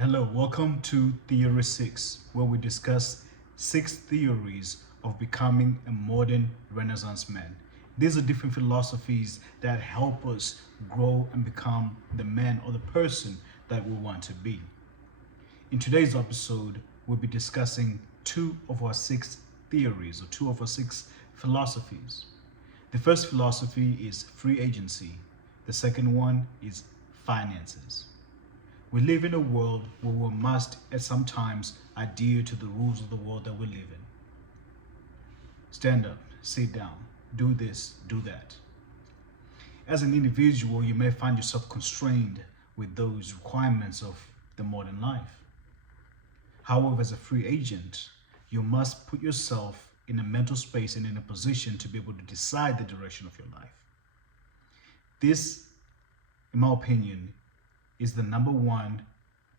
Hello, welcome to Theory 6, where we discuss 6 theories of becoming a modern Renaissance man. These are different philosophies that help us grow and become the man or the person that we want to be. In today's episode, we'll be discussing 2 of our 6 theories or 2 of our 6 philosophies. The first philosophy is free agency, the second one is finances. We live in a world where we must at some times adhere to the rules of the world that we live in. Stand up, sit down, do this, do that. As an individual, you may find yourself constrained with those requirements of the modern life. However, as a free agent, you must put yourself in a mental space and in a position to be able to decide the direction of your life. This, in my opinion, is the number one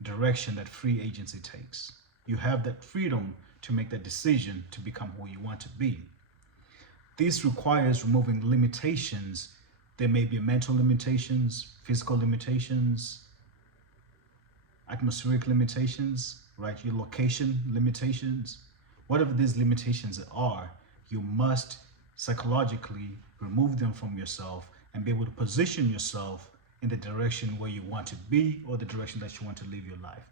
direction that free agency takes. You have that freedom to make that decision to become who you want to be. This requires removing limitations. There may be mental limitations, physical limitations, atmospheric limitations, right? Your location limitations. Whatever these limitations are, you must psychologically remove them from yourself and be able to position yourself in the direction where you want to be or the direction that you want to live your life.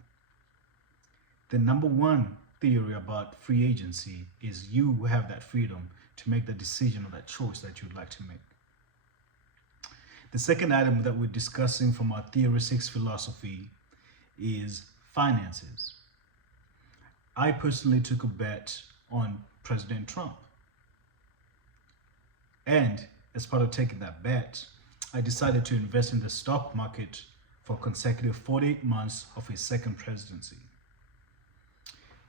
The number one theory about free agency is you have that freedom to make the decision or that choice that you'd like to make. The second item that we're discussing from our Theory 6 philosophy is finances. I personally took a bet on President Trump. And as part of taking that bet, I decided to invest in the stock market for consecutive 48 months of his second presidency.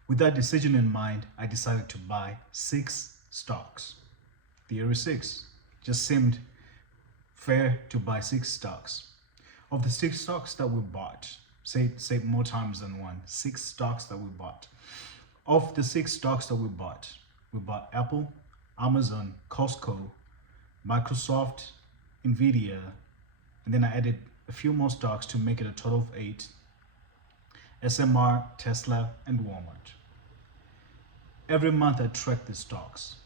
With that decision in mind, I decided to buy 6 stocks. Theory 6 just seemed fair to buy 6 stocks. Of the 6 stocks that we bought, say more times than one, 6 stocks that we bought. Of the 6 stocks that we bought Apple, Amazon, Costco, Microsoft, Nvidia, and then I added a few more stocks to make it a total of 8. SMR, Tesla, and Walmart. Every month I tracked the stocks.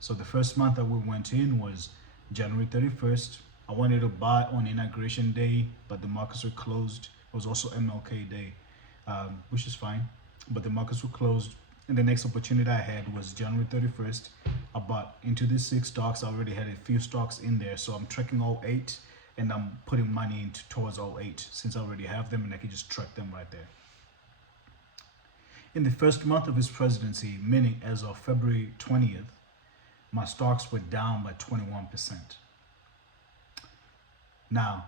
So the first month that we went in was January 31st. I wanted to buy on Inauguration Day, but the markets were closed. It was also MLK Day, which is fine, but the markets were closed. And the next opportunity I had was January 31st. I bought into these 6 stocks. I already had a few stocks in there, so I'm tracking all 8 and I'm putting money towards all 8 since I already have them and I can just track them right there. In the first month of his presidency, meaning as of February 20th, my stocks were down by 21%. Now,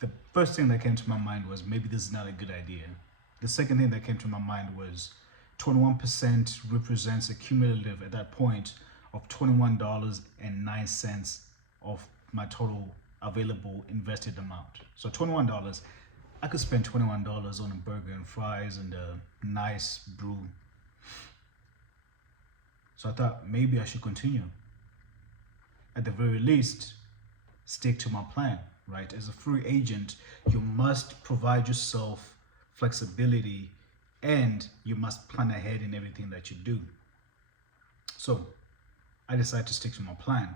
the first thing that came to my mind was maybe this is not a good idea. The second thing that came to my mind was 21% represents a cumulative at that point of $21.09 of my total available invested amount. So $21, I could spend $21 on a burger and fries and a nice brew. So I thought maybe I should continue. At the very least, stick to my plan, right? As a free agent, you must provide yourself flexibility and you must plan ahead in everything that you do. So I decided to stick to my plan.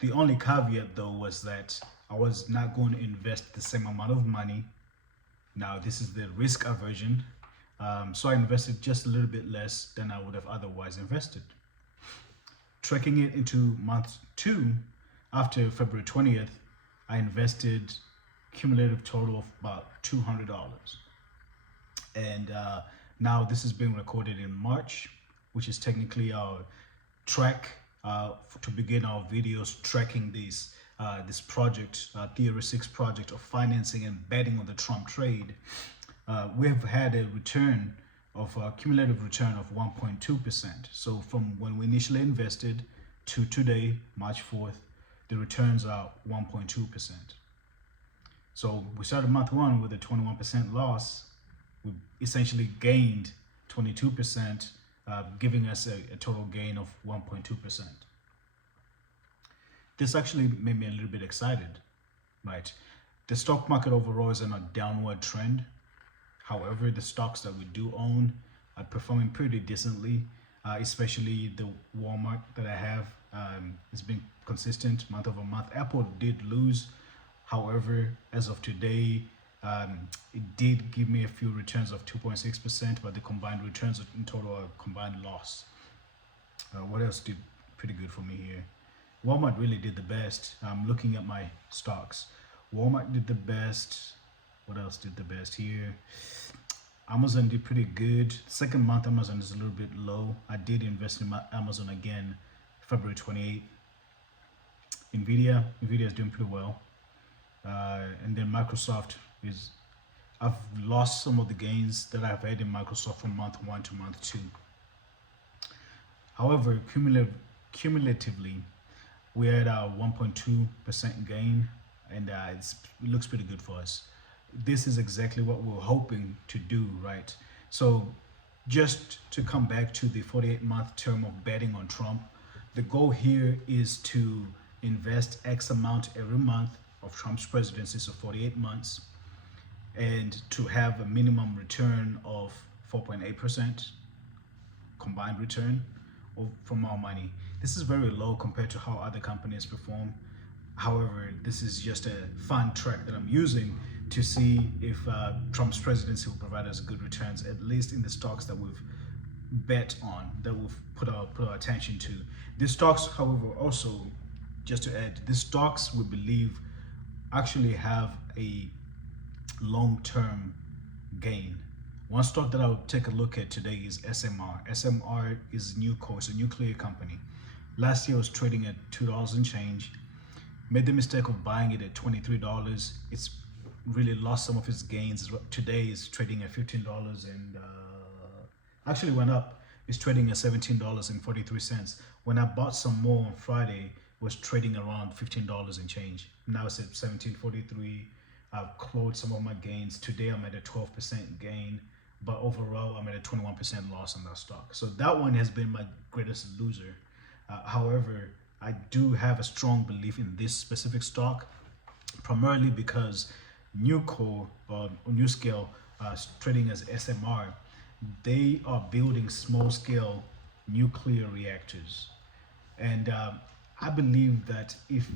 The only caveat though was that I was not going to invest the same amount of money. Now this is the risk aversion. So I invested just a little bit less than I would have otherwise invested. Tracking it into month 2, after February 20th, I invested cumulative total of about $200. And now this is being recorded in March, which is technically our track to begin our videos tracking this project, Theory 6 project of financing and betting on the Trump trade. We have had a return of a cumulative return of 1.2%. So from when we initially invested to today, March 4th, the returns are 1.2%. So we started month 1 with a 21% loss. We essentially gained 22%, giving us a total gain of 1.2%. This actually made me a little bit excited, right? The stock market overall is on a downward trend. However, the stocks that we do own are performing pretty decently, especially the Walmart that I have. It's been consistent month over month. Apple did lose. However, as of today, it did give me a few returns of 2.6%, but the combined returns in total are combined loss. What else did pretty good for me here? Walmart really did the best. I'm looking at my stocks. Walmart did the best. What else did the best here? Amazon did pretty good. Second month, Amazon is a little bit low. I did invest in my Amazon again, February 28th. Nvidia is doing pretty well. And then Microsoft is, I've lost some of the gains that I've had in Microsoft from month 1 to month 2. However, cumulatively, we're at a 1.2% gain, and it looks pretty good for us. This is exactly what we're hoping to do, right? So just to come back to the 48-month term of betting on Trump, the goal here is to invest X amount every month of Trump's presidency, so 48 months, and to have a minimum return of 4.8% combined return from our money. This is very low compared to how other companies perform. However, this is just a fun track that I'm using to see if Trump's presidency will provide us good returns, at least in the stocks that we've bet on, that we've put our attention to. These stocks, however, also, just to add, these stocks we believe actually have a long-term gain. One stock that I'll take a look at today is SMR. SMR is Nucor, it's a nuclear company. Last year it was trading at $2 and change. Made the mistake of buying it at $23. It's really lost some of its gains. Today it's trading at $15 and actually went up. It's trading at $17.43. When I bought some more on Friday, it was trading around $15 and change. Now it's at $17.43. I've closed some of my gains. Today I'm at a 12% gain, but overall I'm at a 21% loss on that stock. So that one has been my greatest loser. However, I do have a strong belief in this specific stock, primarily because Nucor or NuScale, trading as SMR, they are building small-scale nuclear reactors, and I believe that if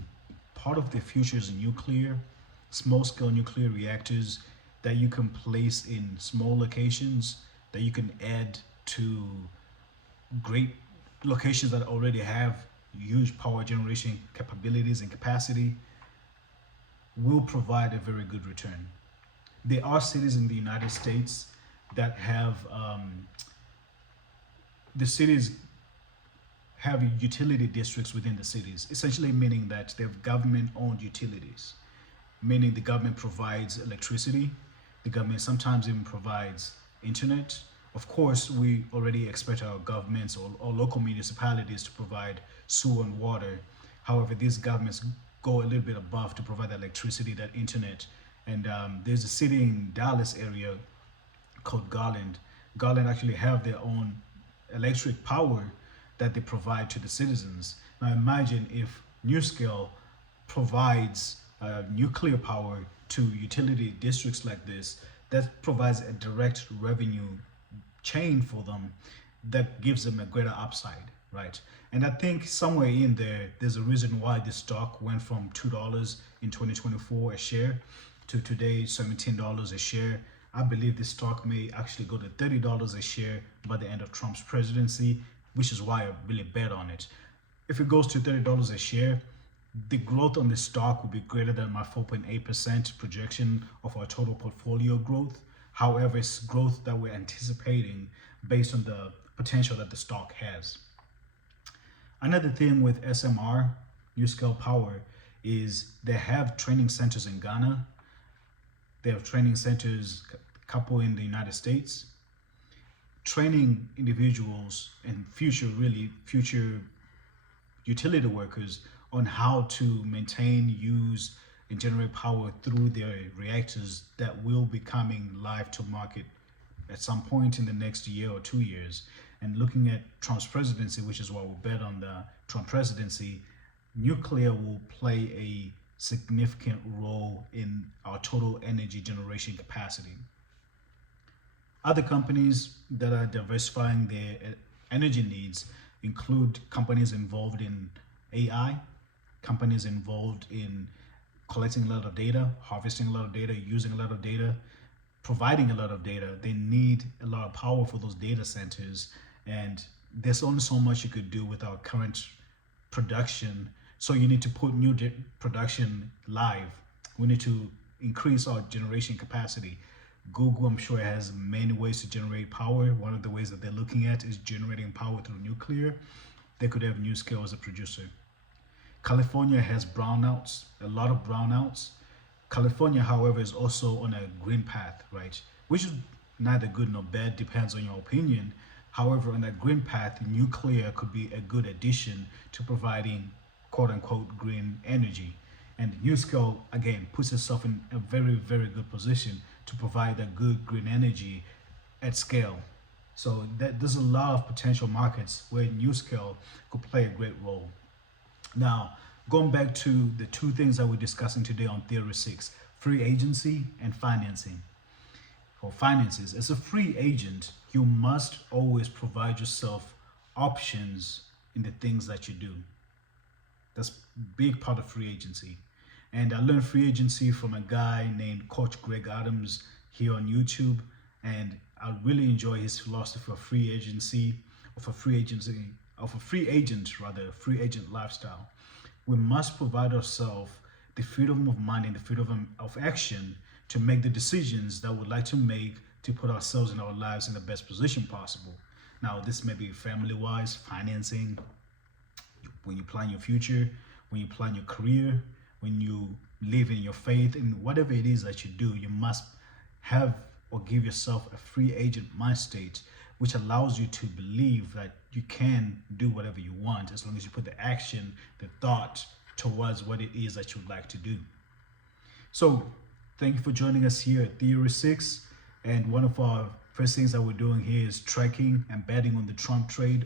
part of the future is nuclear, small-scale nuclear reactors that you can place in small locations, that you can add to great locations that already have huge power generation capabilities and capacity, will provide a very good return. There are cities in the United States that have the cities have utility districts within the cities, essentially meaning that they have government-owned utilities, meaning the government provides electricity, the government sometimes even provides internet. Of course, we already expect our governments or local municipalities to provide sewer and water. However, these governments go a little bit above to provide that electricity, that internet. And there's a city in Dallas area called Garland. Garland actually have their own electric power that they provide to the citizens. Now imagine if NuScale provides nuclear power to utility districts like this, that provides a direct revenue chain for them that gives them a greater upside, right? And I think somewhere in there, there's a reason why this stock went from $2 in 2024 a share to today $17 a share. I believe this stock may actually go to $30 a share by the end of Trump's presidency, which is why I really bet on it. If it goes to $30 a share, the growth on the stock will be greater than my 4.8% projection of our total portfolio growth. However, it's growth that we're anticipating based on the potential that the stock has. Another thing with SMR, NuScale Power, is they have training centers in Ghana. They have training centers, a couple in the United States, training individuals and future utility workers on how to maintain, use, and generate power through their reactors that will be coming live to market at some point in the next year or 2 years. And looking at Trump's presidency, which is why we bet on the Trump presidency, nuclear will play a significant role in our total energy generation capacity. Other companies that are diversifying their energy needs include companies involved in AI, companies involved in collecting a lot of data, harvesting a lot of data, using a lot of data, providing a lot of data. They need a lot of power for those data centers, and there's only so much you could do with our current production. So you need to put new production live. We need to increase our generation capacity. Google, I'm sure, has many ways to generate power. One of the ways that they're looking at is generating power through nuclear. They could have NuScale as a producer. California has brownouts, a lot of brownouts. California, however, is also on a green path, right? Which is neither good nor bad, depends on your opinion. However, on that green path, nuclear could be a good addition to providing quote unquote green energy. And NuScale, again, puts itself in a very, very good position to provide that good green energy at scale. So there's a lot of potential markets where NuScale could play a great role. Now, going back to the two things that we're discussing today on Theory 6, free agency and financing. For finances, as a free agent, you must always provide yourself options in the things that you do. That's a big part of free agency. And I learned free agency from a guy named Coach Greg Adams here on YouTube. And I really enjoy his philosophy of free agency, of a free agent lifestyle. We must provide ourselves the freedom of mind and the freedom of action to make the decisions that we'd like to make to put ourselves and our lives in the best position possible. Now, this may be family-wise, financing, when you plan your future, when you plan your career, when you live in your faith, and whatever it is that you do, you must have or give yourself a free agent mind state, which allows you to believe that you can do whatever you want as long as you put the action, the thought towards what it is that you would like to do. So thank you for joining us here at Theory 6. And one of our first things that we're doing here is tracking and betting on the Trump trade